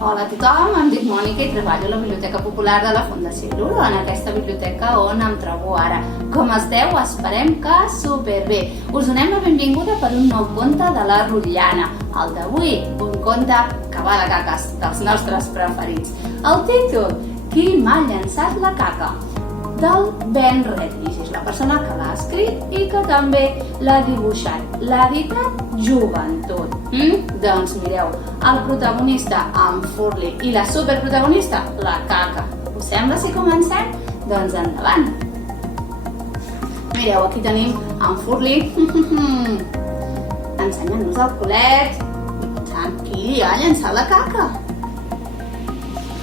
Hola a tothom, em dic Mònica i treballo a la Biblioteca Popular de la Fundació Luro, en aquesta biblioteca on em trobo ara. Com esteu? Esperem que superbé. Us donem la benvinguda per un nou conte de la Rotllana. El d'avui, un conte que va de caques, dels nostres preferits. El títol, Qui m'ha llançat la caca? Del Ben Redlich, és la persona que l'ha escrit i que també l'ha dibuixat. L'ha editat Joventut. Doncs mireu, el protagonista, en Furli, i la superprotagonista, la caca. Us sembla si comencem? Doncs endavant. Mireu, aquí tenim en Furli ensenyant-nos el culet i pensant qui li ha llançat la caca.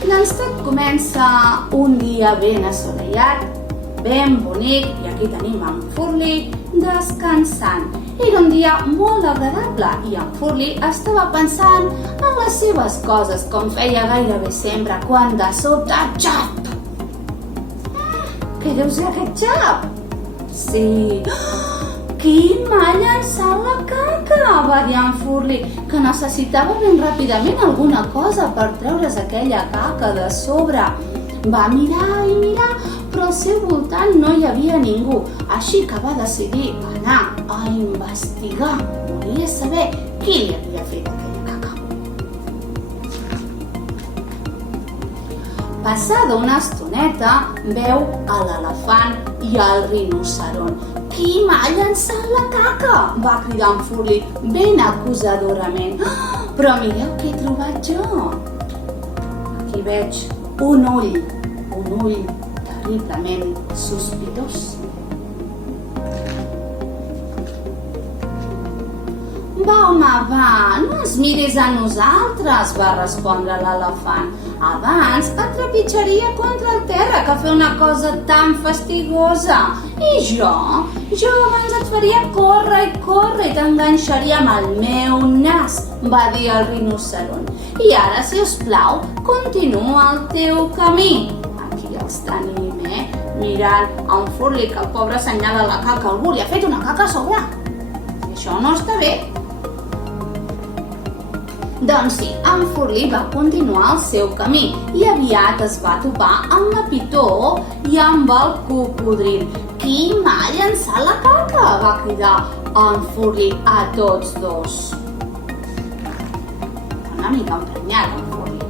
Doncs tot comença un dia ben assolellat, ben bonic, i aquí tenim en Furli descansant. Era un dia molt agradable i en Furli estava pensant en les seves coses, com feia gairebé sempre, quan de sobte, xap! Què deu ser aquest xap? Sí, qui m'ha llançat la caca? Va dir en Furli, que necessitava ben ràpidament alguna cosa per treure's aquella caca de sobre. Va mirar i mirar, però al seu voltant no hi havia ningú, així que va decidir anar a investigar. Volia saber qui li havia fet aquella caca. Passada una estoneta, veu a l'elefant i al rinoceront. Qui m'ha llançat la caca? Va cridar en Furli, ben acusadorament. Però mireu què he trobat jo. Aquí veig un ull terriblement sospitós. Va, home, va, no ens miris a nosaltres, va respondre l'elefant. Abans et trepitjaria contra el terra que fer una cosa tan fastigosa. I jo abans et faria córrer i t'enganxaria amb el meu nas, va dir el rinoceront. I ara, si us plau, continua el teu camí. Aquí els tenim, mirant en Furli, que el pobre assenyala la caca. Algú li ha fet una caca a sobre. I això no està bé. Doncs sí, en Furli va continuar el seu camí i aviat es va topar amb la Pitó i amb el cocodril. Qui m'ha llançat la caca? Va cridar en Furli a tots dos. Una mica emprenyat en Furli.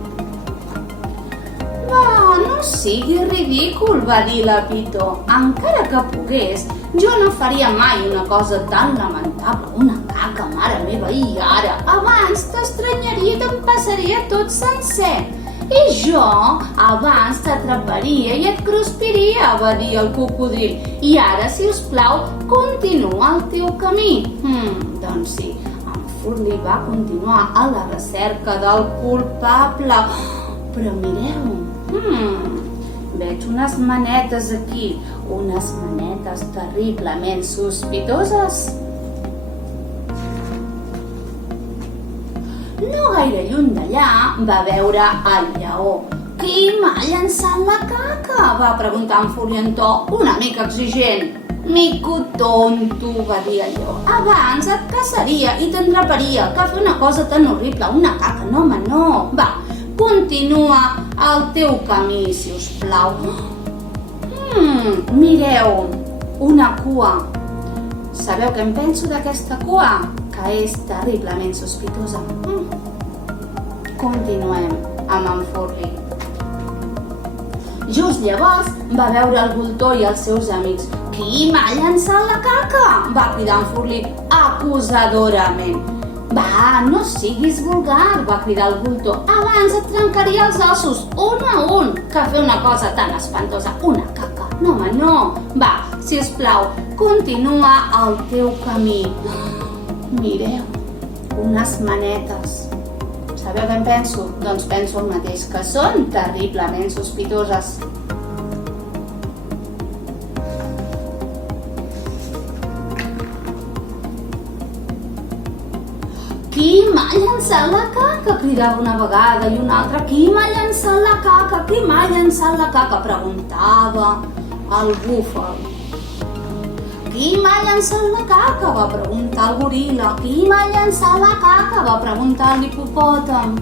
Va, no sigui ridícul, va dir la Pitó. Encara que pogués, jo no faria mai una cosa tan lamentable, una caca, mare meva, i ara, abans t'estranyaria i te'n passaria tot sencer. I jo abans t'atraparia i et cruspiria, va dir el cocodril. I ara, si us plau, continua el teu camí. Doncs sí, en Furli va continuar a la recerca del culpable. Però mireu, veig unes manetes aquí, unes manetes terriblement sospitoses. No gaire lluny d'allà va veure el lleó. Qui m'ha llançat la caca? Va preguntar en Furli en to una mica exigent. Mico tonto, va dir el lleó. Abans et caçaria i t'endraparia, que fer una cosa tan horrible, una caca, no home, no. Va, continua el teu camí, si us plau. Mireu, una cua. Sabeu què em penso d'aquesta cua? Que és terriblement sospitosa. Continuem amb en Furli. Just llavors va veure el voltor i els seus amics. Qui m'ha llançat la caca? Va cridar en Furli acusadorament. Va, no siguis vulgar, va cridar el voltor. Abans et trencaria els ossos, un a un, que fer una cosa tan espantosa, una caca. No, home, no. Va, si us plau, continua el teu camí. Mireu, unes manetes. Sabeu què em penso? Doncs penso el mateix, que són terriblement sospitoses. Qui m'ha llançat la caca? Cridava una vegada i una altra. Qui m'ha llançat la caca? Qui m'ha llançat la caca? Preguntava el búfal. Qui m'ha llançat la caca? Va preguntar el goril·la. Qui m'ha llançat la caca? Va preguntar l'hipopòtam.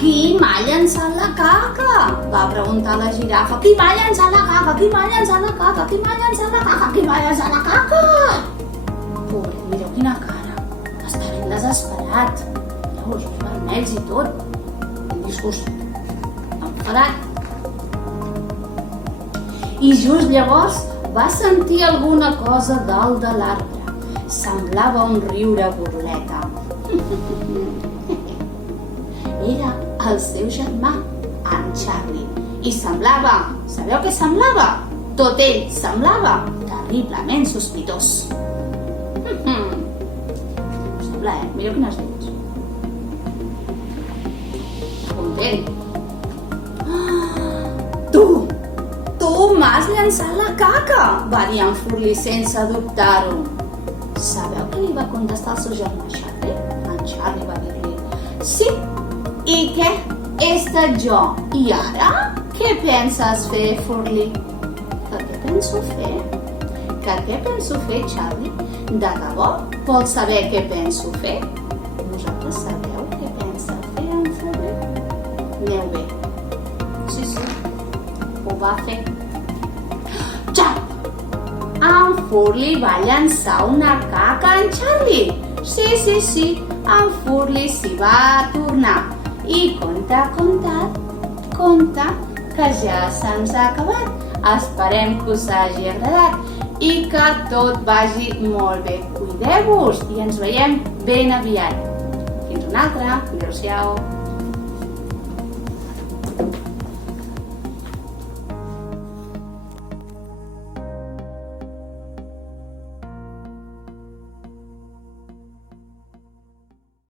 Qui m'ha llançat la caca? Va preguntar la girafa. Qui m'ha llançat la caca? Qui m'ha llançat la caca? Qui m'ha llançat la caca? Qui m'ha llançat la caca? Pobret, mireu quina cara. Està ben desesperat. Mireu, els ulls vermells i tot. Ben disgust. Enfadat. I just llavors va sentir alguna cosa dalt de l'arbre. Semblava un riure burleta. Era el seu germà, en Charlie. I semblava, sabeu què semblava? Tot ell semblava terriblement sospitós. Sembla, mireu quines dents. Content. Tu m'has llançat la caca, va dir en Furli sense dubtar-ho. Sabeu què li va contestar el seu germà Charlie? En Charlie va dir-li: sí, i què? He estat jo. I ara? Què penses fer, Furli? Que què penso fer? Que què penso fer, Charlie? De debò? Vols saber què penso fer? Vosaltres sabeu què pensa fer en Furli? Aneu bé. Sí, ho va fer. Xap! En Furli va llançar una caca a en Charlie. Sí, en Furli s'hi va tornar. I compte, que ja se'ns ha acabat. Esperem que us hagi agradat i que tot vagi molt bé. Cuideu-vos i ens veiem ben aviat. Fins una altra. Adéu-siau.